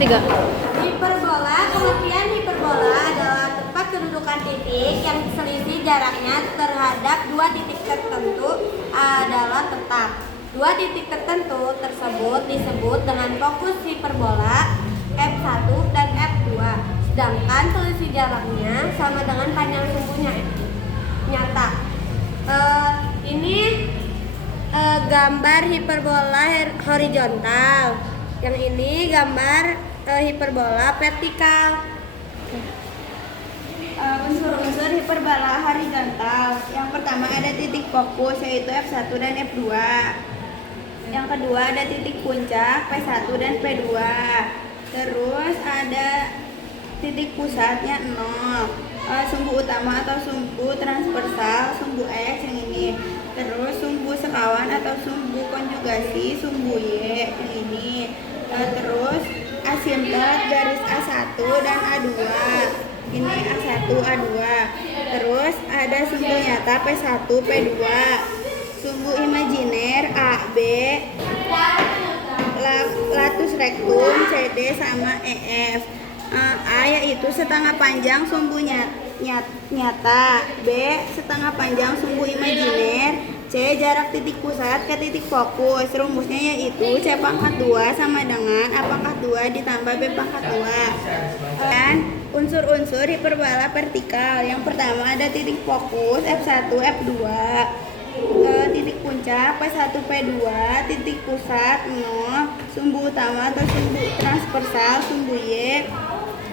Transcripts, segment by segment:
Tiga. Hiperbola, pengertian hiperbola adalah tempat kedudukan titik yang selisih jaraknya terhadap dua titik tertentu adalah tetap. Dua titik tertentu tersebut disebut dengan fokus hiperbola F1 dan F2, sedangkan selisih jaraknya sama dengan panjang sumbunya nyata. Ini gambar hiperbola horizontal. Yang ini gambar hiperbola vertikal. Unsur-unsur hiperbola horizontal. Yang pertama ada titik fokus yaitu F1 dan F2. Yang kedua ada titik puncak P1 dan P2. Terus ada titik pusatnya 0. Sumbu utama atau sumbu transversal, sumbu X yang ini. Terus sumbu sekawan atau sumbu konjugasi, sumbu Y yang ini. Terus asintot garis A1 dan A2. Ini A1, A2. Terus ada sumbu nyata P1, P2. Sumbu imajiner AB, latus rektum CD sama EF. A yaitu setengah panjang sumbu nyata, B setengah panjang sumbu imajiner, C jarak titik pusat ke titik fokus. Rumusnya yaitu C pangkat 2 sama dengan A pangkat 2 ditambah B pangkat 2. Dan unsur-unsur hiperbola vertikal. Yang pertama ada titik fokus F1, F2, titik puncak P1, P2, titik pusat 0, sumbu utama atau sumbu transversal, sumbu Y.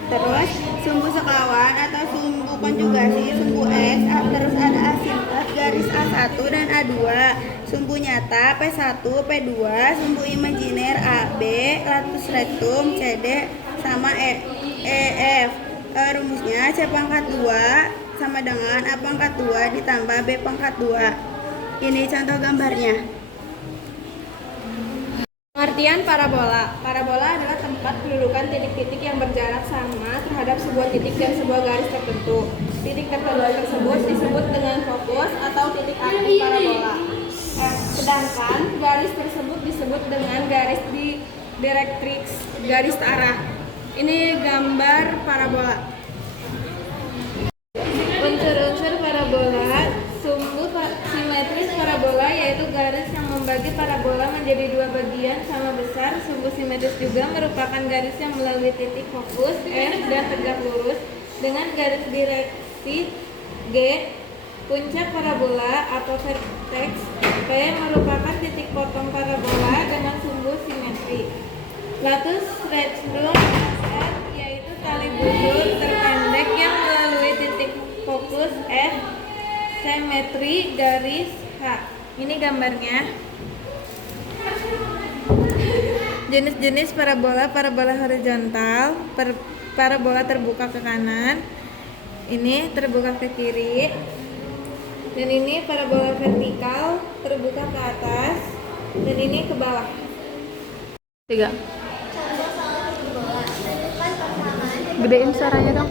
Terus sumbu sekawan atau sumbu konjugasi, sumbu X. Terus ada asintot garis A1 dan A2, sumbu nyata P1, P2, sumbu imajiner AB, latus rektum CD sama EF. Rumusnya C pangkat 2 sama dengan A pangkat 2 ditambah B pangkat 2. Ini contoh gambarnya. Pengertian parabola. Parabola adalah tempat kedudukan titik-titik yang berjarak sama terhadap sebuah titik dan sebuah garis tertentu. Titik tertentu tersebut disebut dengan fokus atau titik akhir parabola. Sedangkan garis tersebut disebut dengan garis di direktrix, garis arah. Ini gambar parabola. Unsur-unsur parabola. Sumbu simetris parabola yaitu garis yang membagi parabola menjadi dua bagian sama besar. Sumbu simetris juga merupakan garis yang melalui titik fokus F dan tegak lurus dengan garis direksi G. Puncak parabola atau vertex P merupakan titik potong parabola dengan sumbu simetri. Latus rektum F yaitu tali busur terpendek yang melalui titik fokus F. Simetri garis H. Ini gambarnya. Jenis-jenis parabola. Parabola horizontal, parabola terbuka ke kanan, ini terbuka ke kiri, dan ini parabola vertikal terbuka ke atas, dan ini ke bawah. 3. Gedein suaranya dong.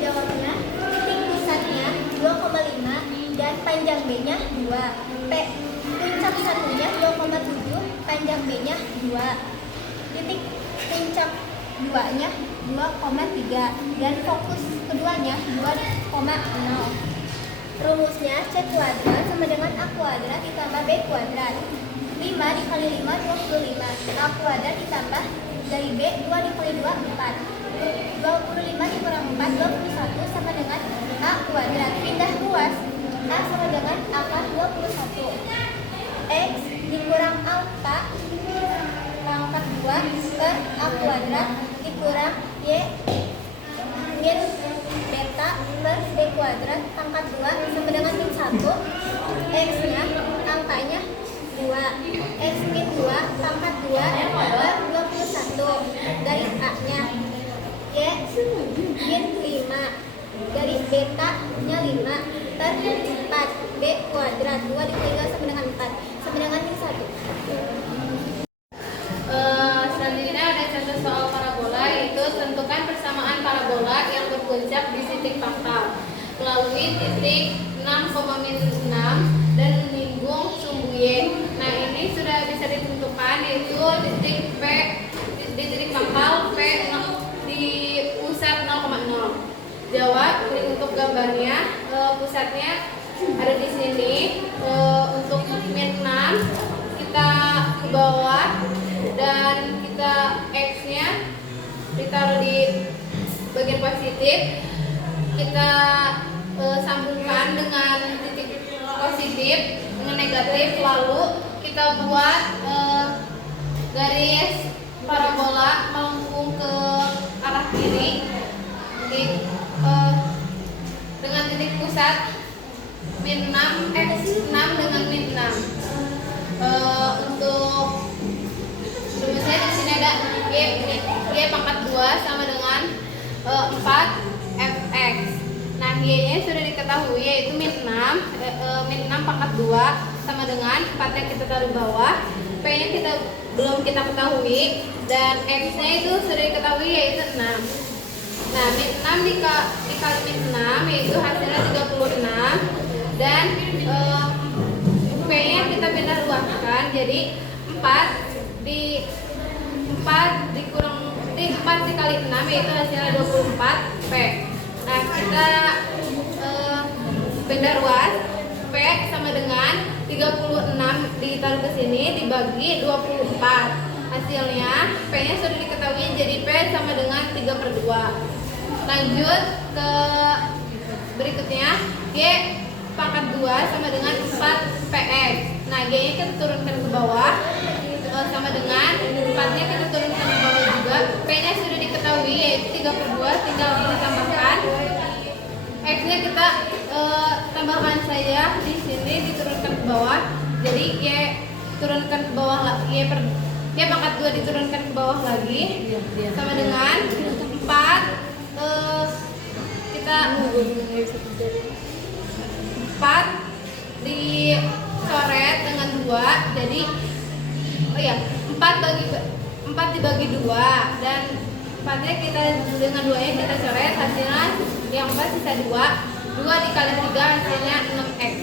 Jawabnya titik pusatnya 2,5 dan panjang B-nya 2. Puncak satunya 2,7, panjang B-nya 2. Titik puncak 2-nya 2,3 dan fokus keduanya 2,0. Rumusnya C kuadrat sama dengan A kuadrat ditambah B kuadrat. 5 dikali 5 25. A kuadrat ditambah dari B 2 dikali 2 4. 25 dikurang 4, 21 sama dengan A kuadrat. Pindah ruas, A sama dengan akar 21. X dikurang alfa pangkat 2 per A kuadrat dikurang Y min beta per B kuadrat pangkat 2 sama dengan min 1. X nya angkanya 2. X min 2 pangkat 2 per 21 dari A nya. Y min 5 dari beta nya 5 per 4 B kuadrat 2 dikali 2 sama dengan 4 sama dengan min 1. Selanjutnya ada contoh soal parabola, yaitu tentukan persamaan parabola yang berpuncak di titik pangkal. melalui titik 6,6 dan menyinggung sumbu Y. Nah, ini sudah bisa ditentukan, yaitu titik P di titik pangkal P di pusat 0,0. Jawab. Ini untuk gambarnya, pusatnya ada di sini. Untuk min 6 kita ke bawah dan kita X-nya ditaruh di bagian positif. Kita sambungkan dengan titik positif dengan negatif, lalu kita buat garis parabola melengkung ke arah kiri dengan titik pusat min 6 X 6 dengan min 6. Untuk rumusnya di sini ada Y pangkat 2 sama dengan 4 Fx. Nah, Y-nya sudah diketahui, yaitu min 6 pangkat 2 sama dengan 4 yang kita taruh bawah. P-nya belum kita ketahui, dan X-nya itu sudah diketahui, yaitu 6. Nah, min 6 dikali min 6 yaitu hasilnya 36, dan P-nya kita pindah luaskan, jadi 4 dikali 6 yaitu hasilnya 24 P. Nah, kita pindah ruas, P sama dengan 36 ditaruh ke sini dibagi 24. Hasilnya P-nya sudah diketahui, jadi P sama dengan 3/2. Lanjut ke berikutnya, Y pangkat 2 sama dengan 4 PX. Nah, Y-nya kita turunkan ke bawah sama dengan 4-nya kita turunkan ke bawah juga. P-nya sudah diketahui, yaitu 3/2, tinggal kita tambahkan. X-nya kita tambahkan saja di sini, diturunkan ke bawah. Jadi Y turunkan ke bawah lagi, Y pangkat 2 diturunkan ke bawah lagi sama dengan 4. Kita 4 dicoret dengan 2, jadi 4 dibagi 2, dan 4-nya kita dengan 2-nya kita coret, hasilnya yang 4 sisa 2 dikali 3 hasilnya 6x.